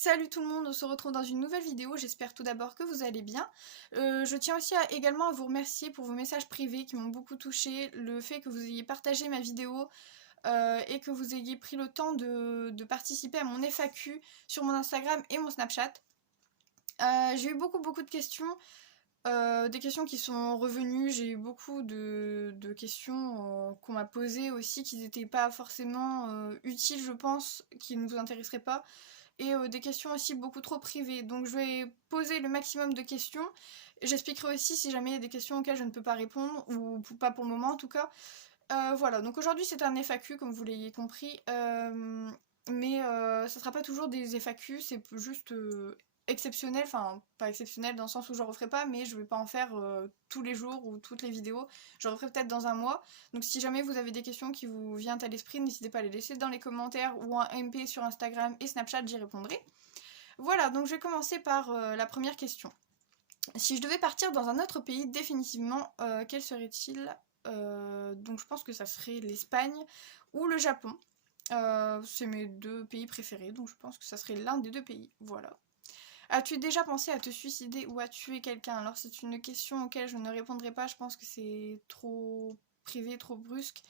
Salut tout le monde, on se retrouve dans une nouvelle vidéo, j'espère tout d'abord que vous allez bien. Je tiens aussi également à vous remercier pour vos messages privés qui m'ont beaucoup touché, le fait que vous ayez partagé ma vidéo et que vous ayez pris le temps de participer à mon FAQ sur mon Instagram et mon Snapchat. J'ai eu beaucoup de questions, des questions qui sont revenues, j'ai eu beaucoup de questions qu'on m'a posées aussi qui n'étaient pas forcément utiles je pense, qui ne vous intéresseraient pas. Et des questions aussi beaucoup trop privées. Donc je vais poser le maximum de questions. J'expliquerai aussi si jamais il y a des questions auxquelles je ne peux pas répondre, ou pas pour le moment en tout cas. Voilà, donc aujourd'hui c'est un FAQ comme vous l'ayez compris. Mais ça sera pas toujours des FAQ, c'est juste exceptionnel, enfin pas exceptionnel dans le sens où j'en referai pas, mais je vais pas en faire tous les jours ou toutes les vidéos, j'en referai peut-être dans un mois. Donc si jamais vous avez des questions qui vous viennent à l'esprit, n'hésitez pas à les laisser dans les commentaires ou un MP sur Instagram et Snapchat, j'y répondrai. Voilà, donc je vais commencer par la première question. Si je devais partir dans un autre pays définitivement, quel serait-il? Donc je pense que ça serait l'Espagne ou le Japon. C'est mes deux pays préférés, donc je pense que ça serait l'un des deux pays, voilà. As-tu déjà pensé à te suicider ou à tuer quelqu'un? Alors c'est une question auquel je ne répondrai pas, je pense que c'est trop privé, trop brusque,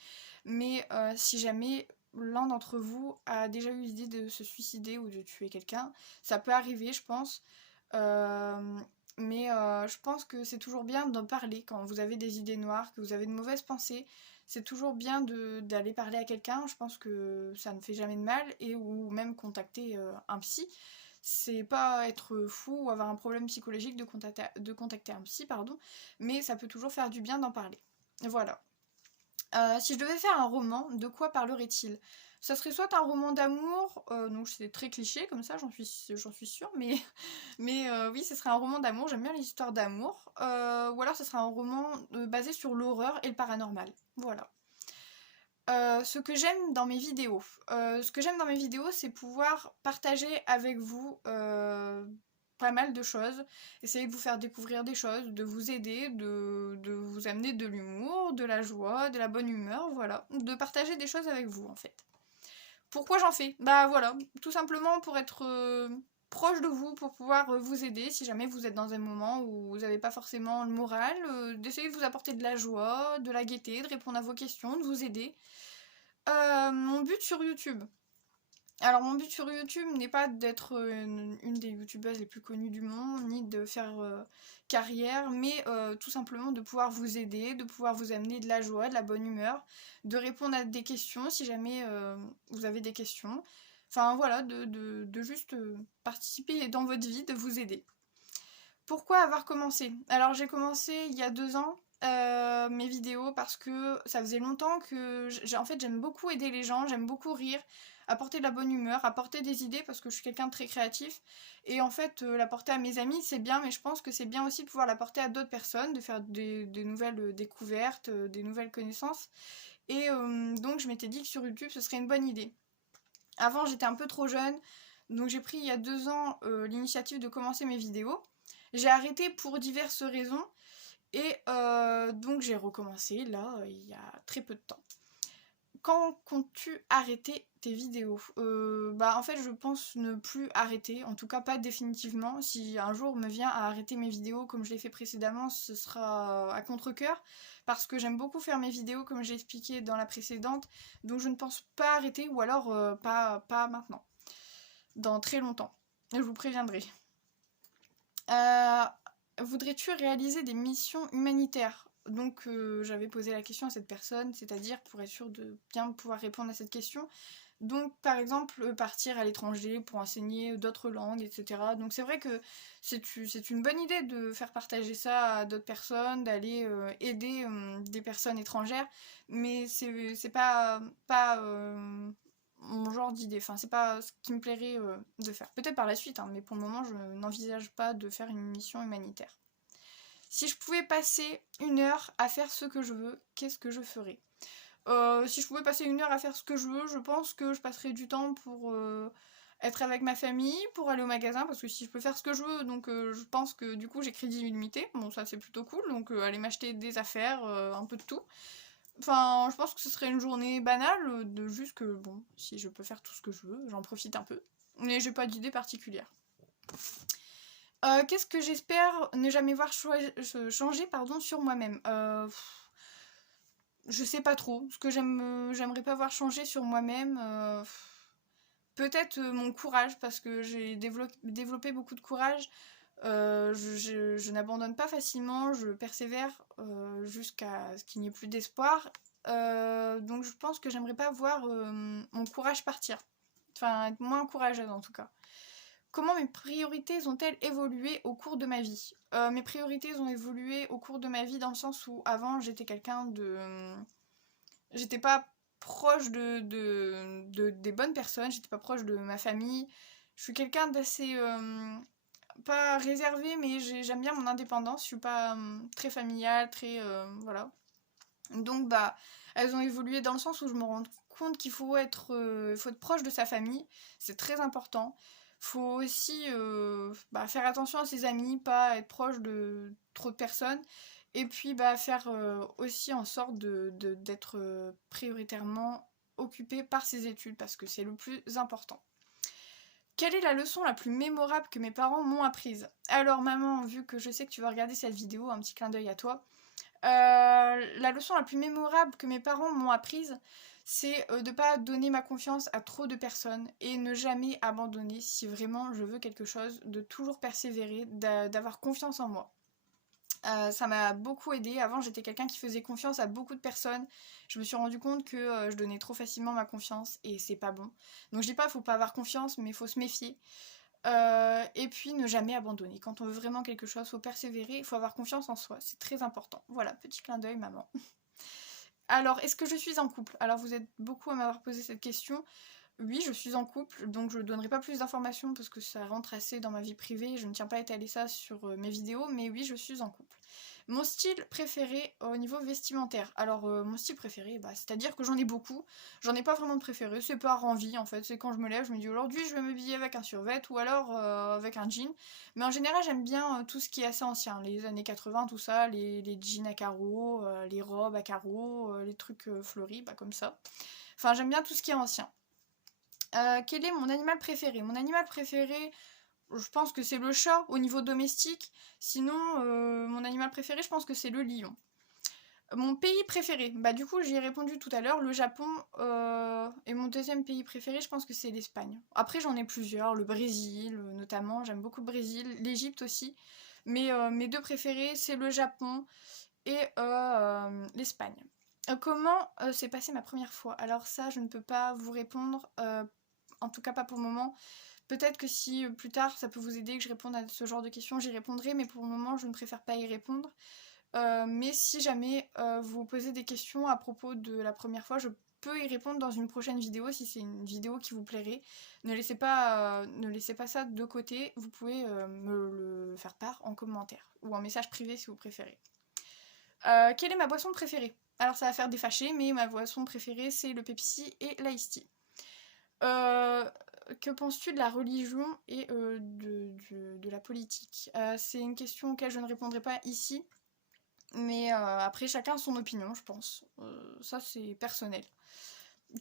mais si jamais l'un d'entre vous a déjà eu l'idée de se suicider ou de tuer quelqu'un, ça peut arriver je pense, mais je pense que c'est toujours bien d'en parler quand vous avez des idées noires, que vous avez de mauvaises pensées. C'est toujours bien d'aller parler à quelqu'un, je pense que ça ne fait jamais de mal, et ou même contacter un psy. C'est pas être fou ou avoir un problème psychologique de contacter un psy, pardon, mais ça peut toujours faire du bien d'en parler. Voilà. Si je devais faire un roman, de quoi parlerait-il? Ça serait soit un roman d'amour, donc c'est très cliché comme ça, j'en suis sûre, mais oui, ce serait un roman d'amour, j'aime bien les histoires d'amour, ou alors ce serait un roman basé sur l'horreur et le paranormal. Voilà. Ce que j'aime dans mes vidéos. Ce que j'aime dans mes vidéos, c'est pouvoir partager avec vous pas mal de choses, essayer de vous faire découvrir des choses, de vous aider, de vous amener de l'humour, de la joie, de la bonne humeur, voilà. De partager des choses avec vous en fait. Pourquoi j'en fais? Bah voilà, tout simplement pour être proche de vous, pour pouvoir vous aider si jamais vous êtes dans un moment où vous n'avez pas forcément le moral, d'essayer de vous apporter de la joie, de la gaieté, de répondre à vos questions, de vous aider. Mon but sur YouTube. Alors mon but sur YouTube n'est pas d'être une des youtubeuses les plus connues du monde, ni de faire carrière, mais tout simplement de pouvoir vous aider, de pouvoir vous amener de la joie, de la bonne humeur, de répondre à des questions si jamais vous avez des questions. Enfin voilà, de juste participer dans votre vie, de vous aider. Pourquoi avoir commencé? Alors j'ai commencé il y a 2 ans mes vidéos parce que ça faisait longtemps que en fait j'aime beaucoup aider les gens, j'aime beaucoup rire, apporter de la bonne humeur, apporter des idées parce que je suis quelqu'un de très créatif et en fait l'apporter à mes amis c'est bien mais je pense que c'est bien aussi de pouvoir l'apporter à d'autres personnes, de faire des nouvelles découvertes, des nouvelles connaissances et donc je m'étais dit que sur YouTube ce serait une bonne idée. Avant j'étais un peu trop jeune donc j'ai pris il y a 2 ans l'initiative de commencer mes vidéos. J'ai arrêté pour diverses raisons et donc j'ai recommencé là il y a très peu de temps. Quand comptes-tu arrêter tes vidéos? Bah en fait je pense ne plus arrêter, en tout cas pas définitivement. Si un jour me vient à arrêter mes vidéos comme je l'ai fait précédemment, ce sera à contre-cœur parce que j'aime beaucoup faire mes vidéos comme j'ai expliqué dans la précédente, donc je ne pense pas arrêter ou alors pas maintenant, dans très longtemps. Je vous préviendrai. Voudrais-tu réaliser des missions humanitaires? Donc j'avais posé la question à cette personne, c'est-à-dire pour être sûr de bien pouvoir répondre à cette question. Donc par exemple partir à l'étranger pour enseigner d'autres langues, etc. Donc c'est vrai que c'est une bonne idée de faire partager ça à d'autres personnes, d'aller aider des personnes étrangères, mais c'est pas mon genre d'idée, enfin c'est pas ce qui me plairait de faire. Peut-être par la suite, hein, mais pour le moment je n'envisage pas de faire une mission humanitaire. Si je pouvais passer 1 heure à faire ce que je veux, qu'est-ce que je ferais? Si je pouvais passer 1 heure à faire ce que je veux, je pense que je passerais du temps pour être avec ma famille, pour aller au magasin, parce que si je peux faire ce que je veux, donc je pense que du coup j'ai crédit illimité, bon ça c'est plutôt cool, donc aller m'acheter des affaires, un peu de tout. Enfin, je pense que ce serait une journée banale, de juste que, bon, si je peux faire tout ce que je veux, j'en profite un peu. mais j'ai pas d'idée particulière. Qu'est-ce que j'espère ne jamais voir changer sur moi-même? Je sais pas trop. Ce que j'aimerais pas voir changer sur moi-même, peut-être mon courage, parce que j'ai développé beaucoup de courage. Je n'abandonne pas facilement, je persévère jusqu'à ce qu'il n'y ait plus d'espoir. Donc je pense que j'aimerais pas voir mon courage partir. Enfin, être moins courageuse en tout cas. Comment mes priorités ont-elles évolué au cours de ma vie? Mes priorités ont évolué au cours de ma vie dans le sens où avant j'étais quelqu'un de... J'étais pas proche des bonnes personnes, j'étais pas proche de ma famille. Je suis quelqu'un d'assez... pas réservé, mais j'aime bien mon indépendance. Je suis pas très familiale, très... voilà. Donc bah, elles ont évolué dans le sens où je me rends compte qu'il faut être proche de sa famille. C'est très important. Faut aussi faire attention à ses amis, pas être proche de trop de personnes. Et puis faire aussi en sorte d'être prioritairement occupé par ses études, parce que c'est le plus important. Quelle est la leçon la plus mémorable que mes parents m'ont apprise? Alors maman, vu que je sais que tu vas regarder cette vidéo, un petit clin d'œil à toi. La leçon la plus mémorable que mes parents m'ont apprise, c'est de pas donner ma confiance à trop de personnes et ne jamais abandonner si vraiment je veux quelque chose, de toujours persévérer, d'avoir confiance en moi. Ça m'a beaucoup aidée. Avant, j'étais quelqu'un qui faisait confiance à beaucoup de personnes. Je me suis rendu compte que je donnais trop facilement ma confiance et c'est pas bon. Donc je dis pas faut pas avoir confiance, mais faut se méfier. Et puis ne jamais abandonner. Quand on veut vraiment quelque chose, faut persévérer, il faut avoir confiance en soi. C'est très important. Voilà, petit clin d'œil, maman. Alors, est-ce que je suis en couple? Alors, vous êtes beaucoup à m'avoir posé cette question. Oui, je suis en couple, donc je ne donnerai pas plus d'informations parce que ça rentre assez dans ma vie privée. Je ne tiens pas à étaler ça sur mes vidéos, mais oui, je suis en couple. Mon style préféré au niveau vestimentaire. Alors, mon style préféré, c'est-à-dire que j'en ai beaucoup. J'en ai pas vraiment de préféré, c'est par envie en fait. C'est quand je me lève, je me dis aujourd'hui je vais m'habiller avec un survêt ou alors avec un jean. Mais en général, j'aime bien tout ce qui est assez ancien. Les années 80, tout ça, les jeans à carreaux, les robes à carreaux, les trucs fleuris, comme ça. Enfin, j'aime bien tout ce qui est ancien. Quel est mon animal préféré? Mon animal préféré, je pense que c'est le chat au niveau domestique. Sinon, mon animal préféré, je pense que c'est le lion. Mon pays préféré, du coup j'y ai répondu tout à l'heure, le Japon, et mon deuxième pays préféré, je pense que c'est l'Espagne. Après j'en ai plusieurs, le Brésil notamment, j'aime beaucoup le Brésil, l'Égypte aussi. Mais mes deux préférés, c'est le Japon et l'Espagne. Comment s'est passée ma première fois? Alors ça, je ne peux pas vous répondre, en tout cas pas pour le moment. Peut-être que si plus tard ça peut vous aider que je réponde à ce genre de questions, j'y répondrai, mais pour le moment je ne préfère pas y répondre. Mais si jamais vous posez des questions à propos de la première fois, je peux y répondre dans une prochaine vidéo si c'est une vidéo qui vous plairait. Ne laissez pas ça de côté, vous pouvez me le faire part en commentaire ou en message privé si vous préférez. Quelle est ma boisson préférée? Alors ça va faire des fâchés, mais ma boisson préférée c'est le Pepsi et l'Ice Tea. Que penses-tu de la religion et de la politique? C'est une question auquel je ne répondrai pas ici, mais après chacun a son opinion, je pense. Ça c'est personnel.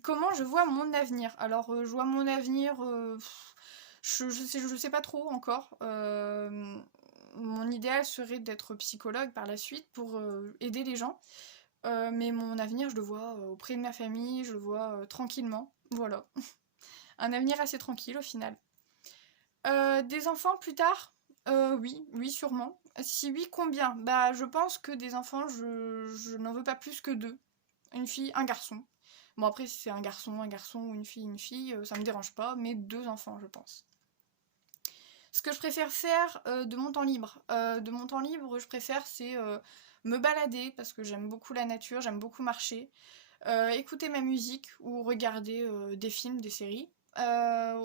Comment je vois mon avenir? Alors je vois mon avenir, je sais pas trop encore. Mon idéal serait d'être psychologue par la suite pour aider les gens. Mais mon avenir, je le vois auprès de ma famille, je le vois tranquillement. Voilà. Un avenir assez tranquille au final. Des enfants plus tard? Oui, sûrement. Si oui, combien? Je pense que des enfants, je n'en veux pas plus que 2. Une fille, un garçon. Bon, après, si c'est un garçon ou une fille, ça me dérange pas, mais 2 enfants, je pense. Ce que je préfère faire de mon temps libre. Je préfère c'est me balader parce que j'aime beaucoup la nature, j'aime beaucoup marcher, écouter ma musique ou regarder des films, des séries.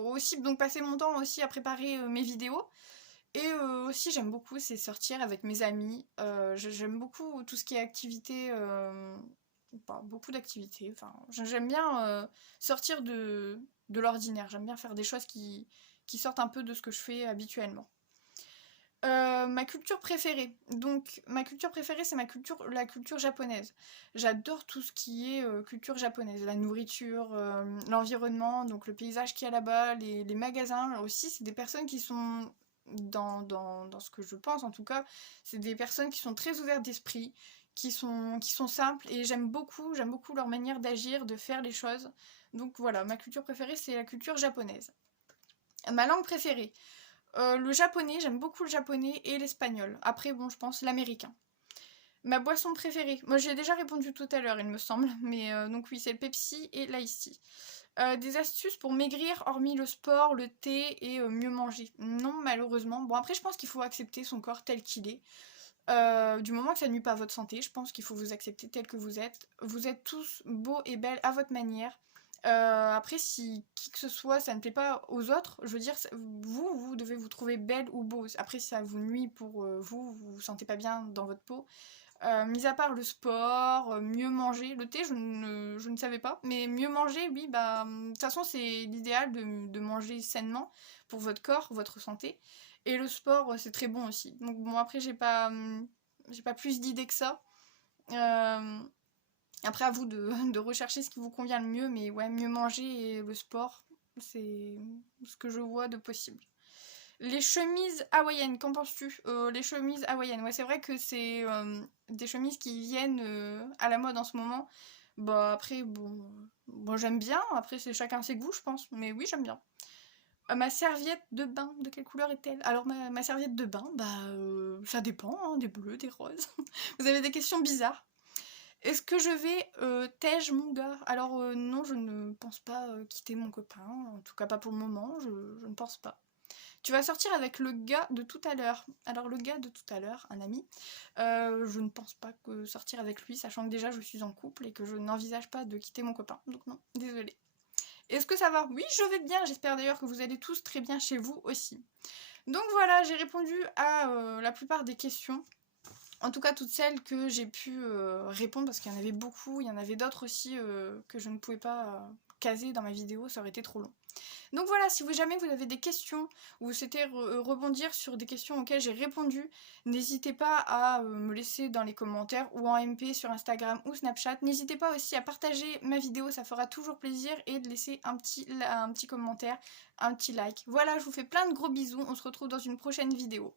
Aussi donc passer mon temps aussi à préparer mes vidéos. Et aussi j'aime beaucoup c'est sortir avec mes amis. J'aime beaucoup tout ce qui est activité, beaucoup d'activités. Enfin, j'aime bien sortir de l'ordinaire. J'aime bien faire des choses qui sortent un peu de ce que je fais habituellement. Ma culture préférée. Donc, ma culture préférée, c'est la culture japonaise. J'adore tout ce qui est culture japonaise. La nourriture, l'environnement, donc le paysage qu'il y a là-bas, les magasins. Aussi, c'est des personnes qui sont, dans ce que je pense en tout cas, c'est des personnes qui sont très ouvertes d'esprit, qui sont simples, et j'aime beaucoup leur manière d'agir, de faire les choses. Donc voilà, ma culture préférée, c'est la culture japonaise. Ma langue préférée. Le japonais, j'aime beaucoup le japonais et l'espagnol. Après, bon, je pense l'américain. Ma boisson préférée. Moi, j'ai déjà répondu tout à l'heure, il me semble. Mais donc oui, c'est le Pepsi et l'ice tea. Des astuces pour maigrir, hormis le sport, le thé et mieux manger. Non, malheureusement. Bon, après, je pense qu'il faut accepter son corps tel qu'il est. Du moment que ça ne nuit pas à votre santé, je pense qu'il faut vous accepter tel que vous êtes. Vous êtes tous beaux et belles à votre manière. Après, si qui que ce soit, ça ne plaît pas aux autres, je veux dire, vous devez vous trouver belle ou beau. Après, si ça vous nuit pour vous vous sentez pas bien dans votre peau. Mis à part le sport, mieux manger, le thé, je ne savais pas, mais mieux manger, oui, bah, de toute façon, c'est l'idéal de manger sainement pour votre corps, votre santé. Et le sport, c'est très bon aussi. Donc bon, après, j'ai pas plus d'idées que ça. Euh, Après, à vous de rechercher ce qui vous convient le mieux, mais ouais, mieux manger et le sport, c'est ce que je vois de possible. Les chemises hawaïennes, qu'en penses-tu? Les chemises hawaïennes, ouais, c'est vrai que c'est des chemises qui viennent à la mode en ce moment. Bah après, bon j'aime bien, après c'est chacun ses goûts, je pense, mais oui, j'aime bien. Ma serviette de bain, de quelle couleur est-elle? Alors ma serviette de bain, bah ça dépend, hein, des bleus, des roses. Vous avez des questions bizarres. Est-ce que je vais tège mon gars? Alors non, je ne pense pas quitter mon copain, en tout cas pas pour le moment, je ne pense pas. Tu vas sortir avec le gars de tout à l'heure. Alors le gars de tout à l'heure, un ami, je ne pense pas que sortir avec lui, sachant que déjà je suis en couple et que je n'envisage pas de quitter mon copain. Donc non, désolée. Est-ce que ça va? Oui, je vais bien, j'espère d'ailleurs que vous allez tous très bien chez vous aussi. Donc voilà, j'ai répondu à la plupart des questions. En tout cas, toutes celles que j'ai pu répondre, parce qu'il y en avait beaucoup, il y en avait d'autres aussi que je ne pouvais pas caser dans ma vidéo, ça aurait été trop long. Donc voilà, si jamais vous avez des questions ou vous souhaitez rebondir sur des questions auxquelles j'ai répondu, n'hésitez pas à me laisser dans les commentaires ou en MP sur Instagram ou Snapchat. N'hésitez pas aussi à partager ma vidéo, ça fera toujours plaisir, et de laisser un petit commentaire, un petit like. Voilà, je vous fais plein de gros bisous, on se retrouve dans une prochaine vidéo.